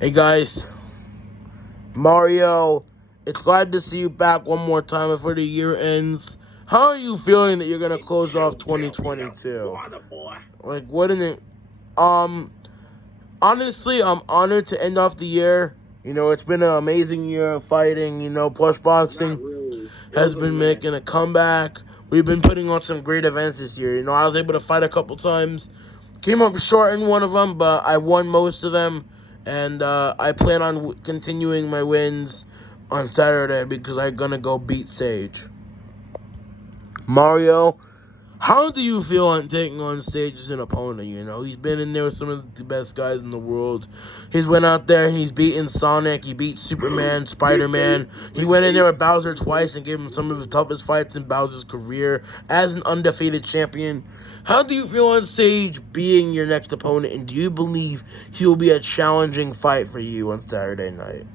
Hey guys, Mario, it's glad to see you back one more time before the year ends. How are you feeling that you're gonna close off 2022? Like, what in it? Um, Honestly, I'm honored to end off the year. You know, it's been an amazing year of fighting. You know, Push Boxing has been making a comeback. We've been putting on some great events this year. You know, I was able to fight a couple times. Came up short in one of them, but I won most of them. And I plan on continuing my wins on Saturday because I'm going to go beat Sage. Mario, how do you feel on taking on Sage as an opponent? You know, he's been in there with some of the best guys in the world. He's went out there and he's beaten Sonic. He beat Superman, Spider-Man. He went in there with Bowser twice and gave him some of the toughest fights in Bowser's career as an undefeated champion. How do you feel on Sage being your next opponent, and do you believe he will be a challenging fight for you on Saturday night?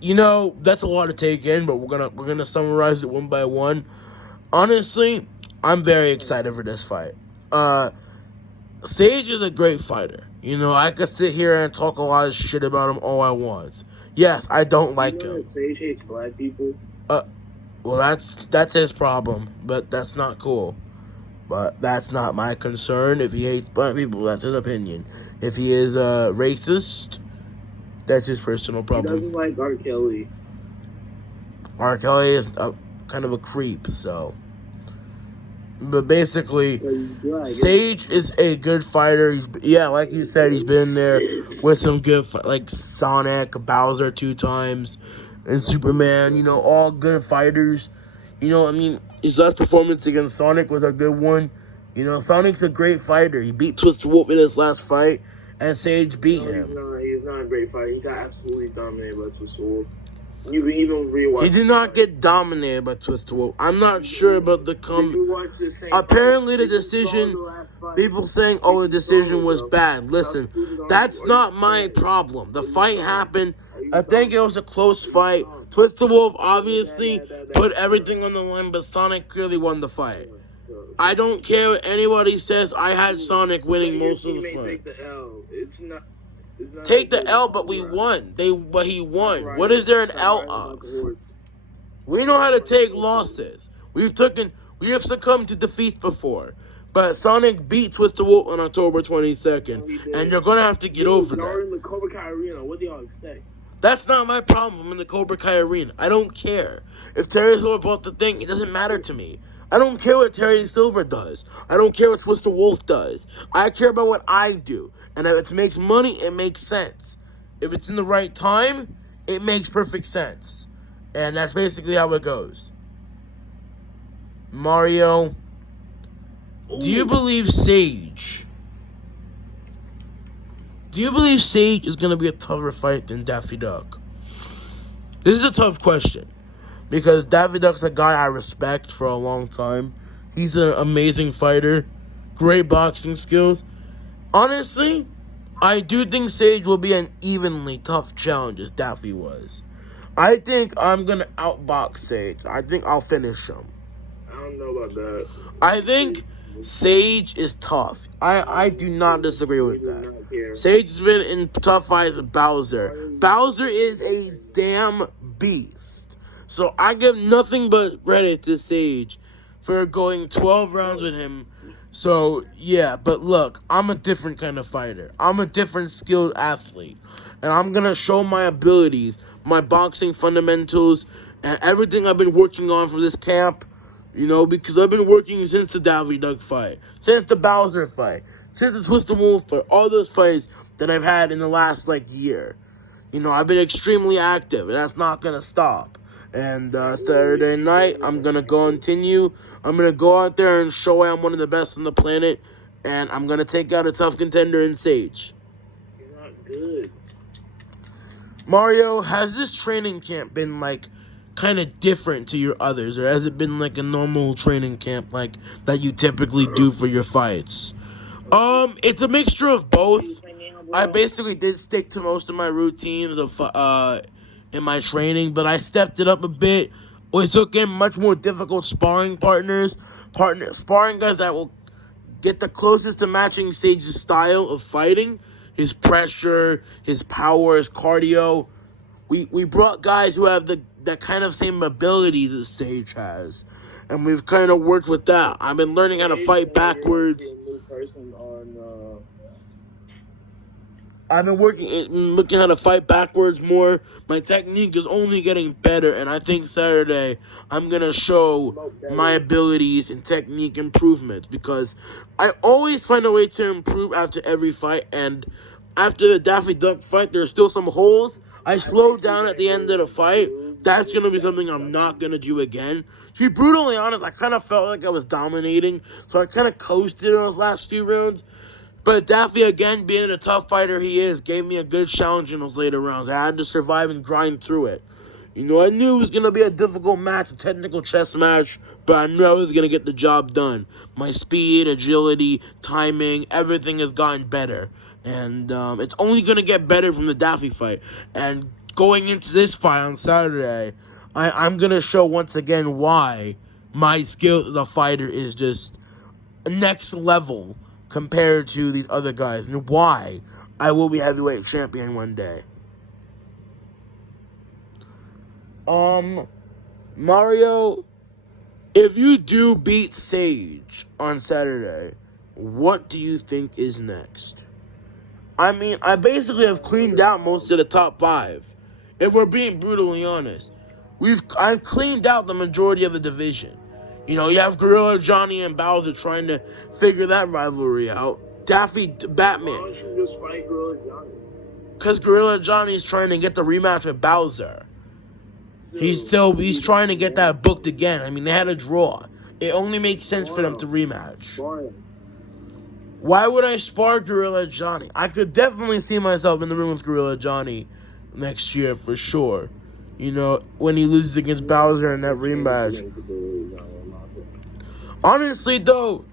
You know, that's a lot to take in, but we're gonna summarize it one by one. Honestly, I'm very excited for this fight. Sage is a great fighter. You know, I could sit here and talk a lot of shit about him all I want. Yes, I don't like him. Sage hates black people. Well, that's his problem, but that's not cool. But that's not my concern. If he hates black people, that's his opinion. If he is racist, that's his personal problem. He doesn't like R. Kelly. R. Kelly is kind of a creep, so. But basically, Sage is a good fighter. Like you said, he's been there with some good, like Sonic, Bowser 2 times, and Superman. You know, all good fighters. You know, I mean, his last performance against Sonic was a good one. You know, Sonic's a great fighter. He beat Twister Wolf in his last fight, and Sage beat him. He's not a great fighter. He got absolutely dominated by Twister Wolf. You can even rewatch. He did not get dominated by Twister Wolf. I'm not sure about the Apparently, the decision. People saying, "Oh, the decision was bad." Listen, that's not my problem. The fight happened. I think it was a close fight. Twister Wolf obviously put everything on the line, but Sonic clearly won the fight. I don't care what anybody says. I had Sonic winning most of the fight. Take the L, but we won. But he won. What is there an L of? We know how to take losses. We have succumbed to defeats before. But Sonic beat Twister Wolf on October 22nd, and you're gonna have to get over that. In the Cobra Kai Arena, what do y'all expect? That's not my problem. I'm in the Cobra Kai Arena. I don't care. If Terry Silver bought the thing, it doesn't matter to me. I don't care what Terry Silver does. I don't care what Twister Wolf does. I care about what I do. And if it makes money, it makes sense. If it's in the right time, it makes perfect sense. And that's basically how it goes. Mario, do you believe Sage? Do you believe Sage is going to be a tougher fight than Daffy Duck? This is a tough question. Because Daffy Duck's a guy I respect for a long time. He's an amazing fighter. Great boxing skills. Honestly, I do think Sage will be an evenly tough challenge as Daffy was. I think I'm going to outbox Sage. I think I'll finish him. I don't know about that. I think Sage is tough. I do not disagree with that. Sage has been in tough fights with Bowser. Bowser is a damn beast. So I give nothing but credit to Sage for going 12 rounds with him. So, yeah, but look, I'm a different kind of fighter. I'm a different skilled athlete. And I'm going to show my abilities, my boxing fundamentals, and everything I've been working on for this camp. You know, because I've been working since the Daffy Duck fight, since the Bowser fight, since the Twister Wolf fight, all those fights that I've had in the last, year. You know, I've been extremely active, and that's not going to stop. And Saturday night, I'm going to continue. I'm going to go out there and show I'm one of the best on the planet. And I'm going to take out a tough contender in Sage. You're not good. Mario, has this training camp been, kind of different to your others? Or has it been, a normal training camp, that you typically do for your fights? It's a mixture of both. I basically did stick to most of my routines in my training, but I stepped it up a bit. We took in much more difficult sparring partners. sparring guys that will get the closest to matching Sage's style of fighting, his pressure, his power, his cardio. We brought guys who have that kind of same ability that Sage has, and we've kind of worked with that. I've been learning how to fight backwards. I've been looking how to fight backwards more. My technique is only getting better, and I think Saturday I'm going to show my abilities and technique improvements, because I always find a way to improve after every fight, and after the Daffy Duck fight, there's still some holes. I slowed down at the end of the fight. That's going to be something I'm not going to do again. To be brutally honest, I kind of felt like I was dominating, so I kind of coasted in those last few rounds. But Daffy, again, being the tough fighter he is, gave me a good challenge in those later rounds. I had to survive and grind through it. You know, I knew it was going to be a difficult match, a technical chess match, but I knew I was going to get the job done. My speed, agility, timing, everything has gotten better. And it's only going to get better from the Daffy fight. And going into this fight on Saturday, I'm going to show once again why my skill as a fighter is just next level compared to these other guys, and why I will be heavyweight champion one day. Mario, if you do beat Sage on Saturday, what do you think is next? I mean, I basically have cleaned out most of the top 5. If we're being brutally honest, I've cleaned out the majority of the division. You know, you have Gorilla Johnny and Bowser trying to figure that rivalry out. Daffy Batman. Why don't you just fight Gorilla Johnny? Because Gorilla Johnny is trying to get the rematch with Bowser. He's trying to get that booked again. I mean, they had a draw. It only makes sense for them to rematch. Why would I spar Gorilla Johnny? I could definitely see myself in the room with Gorilla Johnny next year for sure. You know, when he loses against Bowser in that rematch. Honestly, though,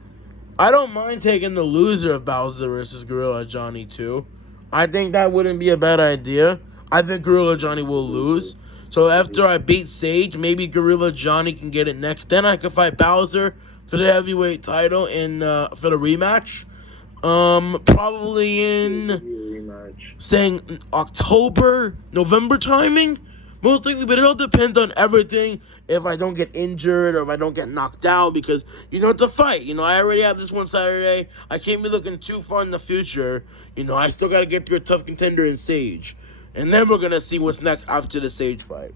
I don't mind taking the loser of Bowser versus Gorilla Johnny, too. I think that wouldn't be a bad idea. I think Gorilla Johnny will lose. So after I beat Sage, maybe Gorilla Johnny can get it next. Then I can fight Bowser for the heavyweight title for the rematch. Probably in, saying October, November timing. Most likely, but it all depends on everything. If I don't get injured or if I don't get knocked out, because, you know, it's a fight. You know, I already have this one Saturday. I can't be looking too far in the future. You know, I still got to get through a tough contender in Sage. And then we're going to see what's next after the Sage fight.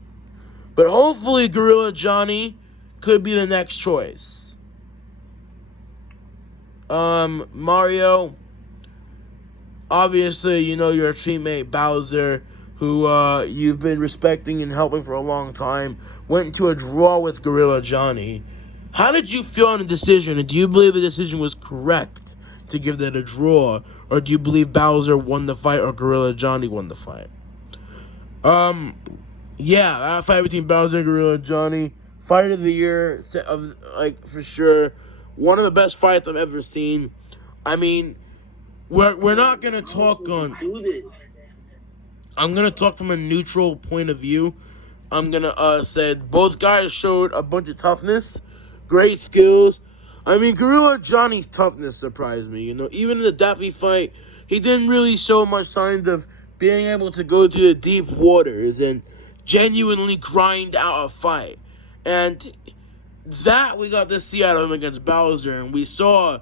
But hopefully, Gorilla Johnny could be the next choice. Mario, obviously, you know your teammate Bowser, who you've been respecting and helping for a long time, went into a draw with Gorilla Johnny. How did you feel on the decision? And do you believe the decision was correct to give that a draw? Or do you believe Bowser won the fight or Gorilla Johnny won the fight? Yeah, that fight between Bowser and Gorilla Johnny, fight of the year, for sure. One of the best fights I've ever seen. I mean, we're not going to talk on... I'm going to talk from a neutral point of view. I'm going to say both guys showed a bunch of toughness, great skills. I mean, Gorilla Johnny's toughness surprised me. You know, even in the Daffy fight, he didn't really show much signs of being able to go through the deep waters and genuinely grind out a fight. And that we got to see out of him against Bowser. And we saw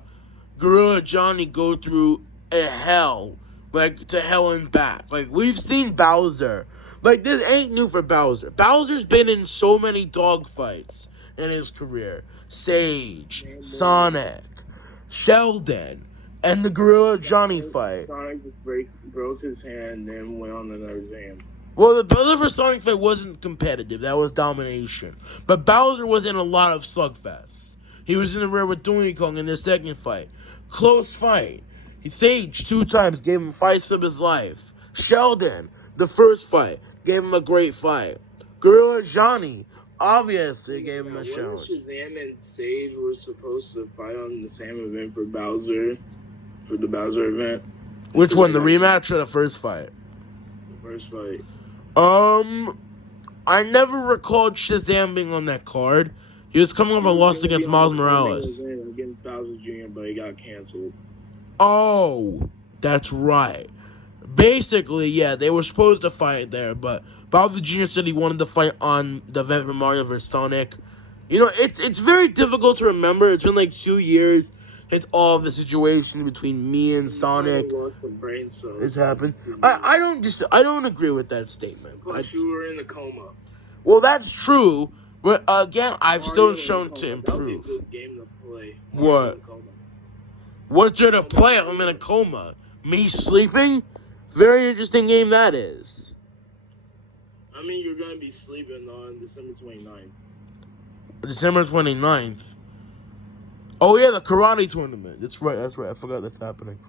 Gorilla Johnny go through a hell. Like, to hell and back. Like, we've seen Bowser. Like, this ain't new for Bowser. Bowser's been in so many dogfights in his career. Sage, Sonic, Sheldon, and the Gorilla Johnny fight. Sonic just broke his hand and went on another exam. Well, the Bowser Sonic fight wasn't competitive. That was domination. But Bowser was in a lot of slugfests. He was in the rear with Donkey Kong in their second fight. Close fight. Sage 2 times gave him fights of his life. Sheldon, the first fight, gave him a great fight. Gorilla Johnny obviously gave him a challenge. Shazam and Sage were supposed to fight on the same event for Bowser, for the Bowser event. Which one, the rematch or the first fight? The first fight. I never recalled Shazam being on that card. He was coming off a loss against Miles Main Morales. event against Bowser Jr., but it got canceled. Oh, that's right. Basically, yeah, they were supposed to fight there, but Bowser Jr. said he wanted to fight on the event for Mario vs. Sonic. You know, it's very difficult to remember. It's been like 2 years since all of the situation between me and Sonic Lost some brain cells. has happened. I don't agree with that statement. Plus, you were in a coma. Well, that's true, but again, I've Mario still shown to That would be a improve. good game to play. What? What's there to play if I'm in a coma? Me sleeping? Very interesting game that is. I mean, you're going to be sleeping on December 29th. December 29th. Oh, yeah, the karate tournament. That's right. I forgot that's happening.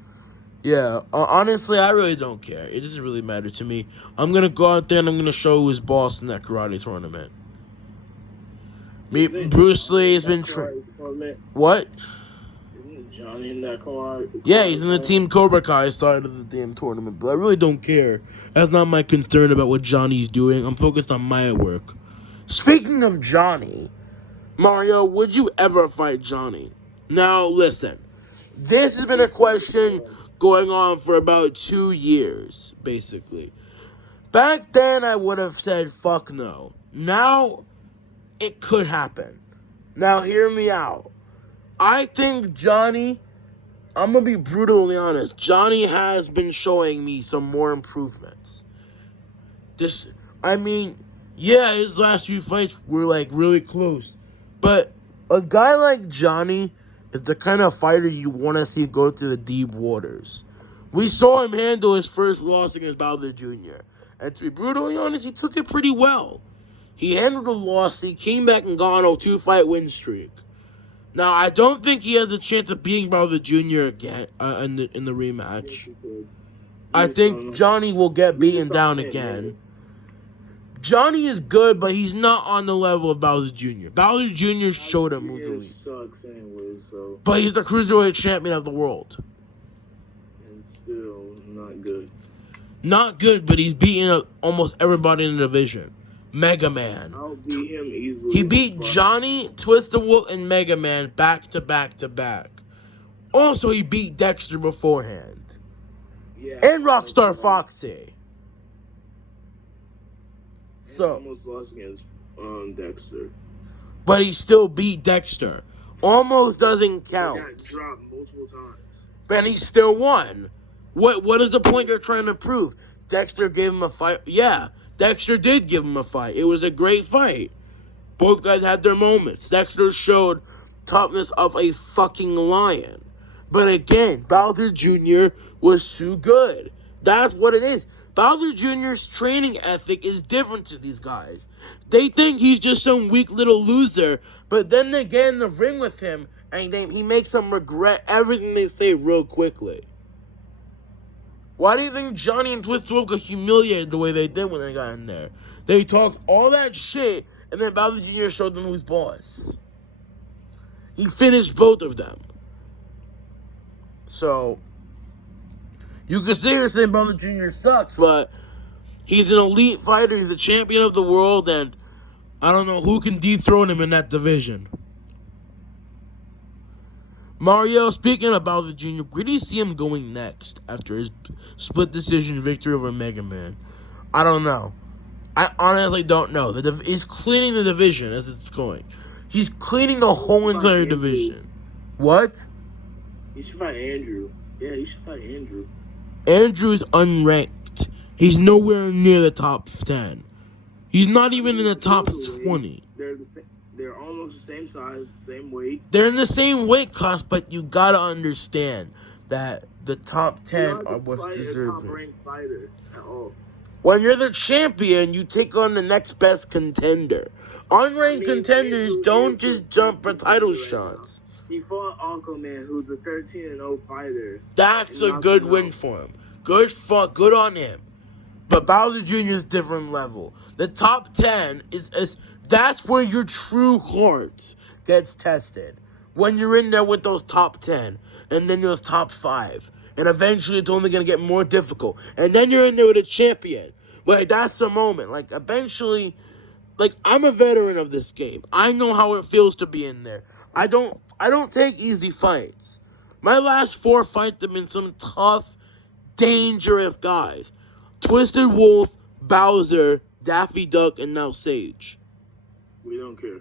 Yeah, honestly, I really don't care. It doesn't really matter to me. I'm going to go out there and I'm going to show who's boss in that karate tournament. Bruce Lee has been trained. What? Johnny in that car. Yeah, he's in the Team Cobra Kai side of the damn tournament, but I really don't care. That's not my concern about what Johnny's doing. I'm focused on my work. Speaking of Johnny, Mario, would you ever fight Johnny? Now, listen. This has been a question going on for about 2 years, basically. Back then, I would have said, fuck no. Now, it could happen. Now, hear me out. I think Johnny, I'm going to be brutally honest, Johnny has been showing me some more improvements. His last few fights were, like, really close. But a guy like Johnny is the kind of fighter you want to see go through the deep waters. We saw him handle his first loss against Bowser Jr. And to be brutally honest, he took it pretty well. He handled the loss, he came back and got on a 2-fight win streak. Now, I don't think he has a chance of beating Bowser Jr. again in the rematch. I think Johnny will get beaten down again. Johnny is good, but he's not on the level of Bowser Jr. Bowser Jr. showed him who's elite. Sucks anyway, so. But he's the Cruiserweight Champion of the world. And still not good. Not good, but he's beaten almost everybody in the division. Mega Man. I'll beat him easily. He beat Johnny, Twister Wolf, and Mega Man back to back to back. Also, he beat Dexter beforehand. Yeah. And Rockstar Foxy. So, almost lost against Dexter. But he still beat Dexter. Almost doesn't count. He got dropped multiple times. But he still won. What is the point you're trying to prove? Dexter gave him a fight. Yeah, Dexter did give him a fight. It was a great fight. Both guys had their moments. Dexter showed toughness of a fucking lion. But again, Bowser Jr. was too good. That's what it is. Bowser Jr.'s training ethic is different to these guys. They think he's just some weak little loser, but then they get in the ring with him, and he makes them regret everything they say real quickly. Why do you think Johnny and Twister Wolf got humiliated the way they did when they got in there? They talked all that shit, and then Bowser Jr. showed them who's boss. He finished both of them. So, you could sit here saying Bowser Jr. sucks, but he's an elite fighter. He's a champion of the world, and I don't know who can dethrone him in that division. Mario, speaking of Bowser Jr., where do you see him going next after his split decision victory over Mega Man? I don't know. I honestly don't know. He's cleaning the division as it's going. He's cleaning the whole entire division. What? He should fight Andrew. Yeah, he should fight Andrew. Andrew's unranked. He's nowhere near the top 10. He's not even in the top 20. They're almost the same size, same weight. They're in the same weight class, but you gotta understand that the top 10 are what's deserving. Top-ranked fighter at all. When you're the champion, you take on the next best contender. Unranked contenders don't just jump for title shots. He fought Aquaman, who's a 13-0 fighter. That's a good win for him. Good on him. But Bowser Jr. is different level. The top 10 is that's where your true heart gets tested. When you're in there with those top 10, and then those top 5. And eventually it's only going to get more difficult. And then you're in there with a champion. Like, that's the moment. Like, eventually, like, I'm a veteran of this game. I know how it feels to be in there. I don't take easy fights. My last 4 fights have been some tough, dangerous guys. Twisted Wolf, Bowser, Daffy Duck, and now Sage. We don't care.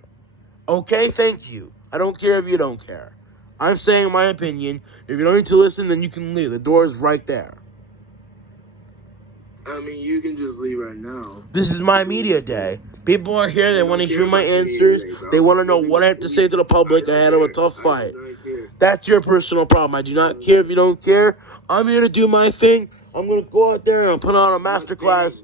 Okay, thank you. I don't care if you don't care. I'm saying my opinion. If you don't need to listen, then you can leave. The door is right there. I mean, you can just leave right now. This is my media day. People are here. They want to hear my answers. They want to know what I have to say to the public ahead of a tough fight. That's your personal problem. I do not care if you don't care. I'm here to do my thing. I'm going to go out there and put on a masterclass.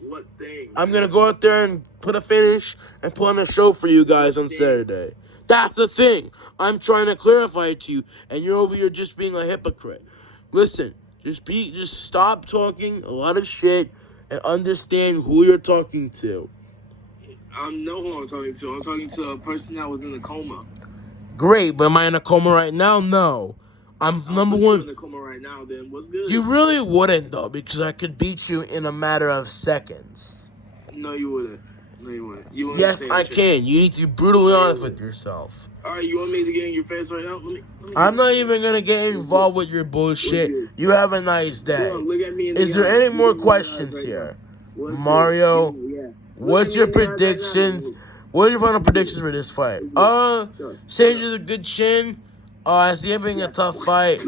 What thing? I'm going to go out there and put a finish and put on a show for you guys on Saturday. That's the thing. I'm trying to clarify it to you, and you're over here just being a hypocrite. Listen, just stop talking a lot of shit and understand who you're talking to. I know who I'm talking to. I'm talking to a person that was in a coma. Great, but am I in a coma right now? No. I'm number put one. You in a coma right now, then what's good? You really wouldn't, though, because I could beat you in a matter of seconds. No, you wouldn't. No, you wouldn't. Yes, I can. You need to be brutally honest with yourself. All right, you want me to get in your face right now? Let me I'm not even going to get involved with your bullshit. You have a nice day. Look at me in Is there any more questions here? Mario, what's your predictions? What are your final predictions for this fight? Sage is a good chin. I see it being a tough fight.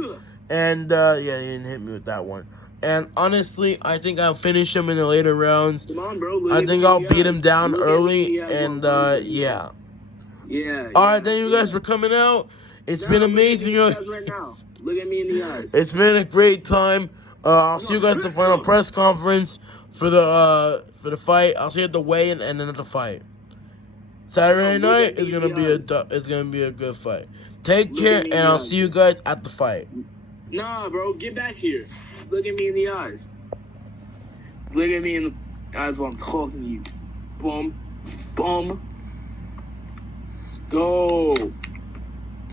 And, yeah, you didn't hit me with that one. And honestly, I think I'll finish him in the later rounds. Come on, bro. I think I'll beat him down early. And, yeah. Yeah. Alright, thank you guys for coming out. It's been amazing. Look at me in the eyes. It's been a great time. I'll see you guys at the final press conference for the fight. I'll see you at the weigh-in and then at the fight. Saturday night is gonna be a good fight. Take care, and I'll see you guys at the fight. Nah, bro, get back here. Look at me in the eyes. Look at me in the eyes while I'm talking to you. Boom, boom. Go.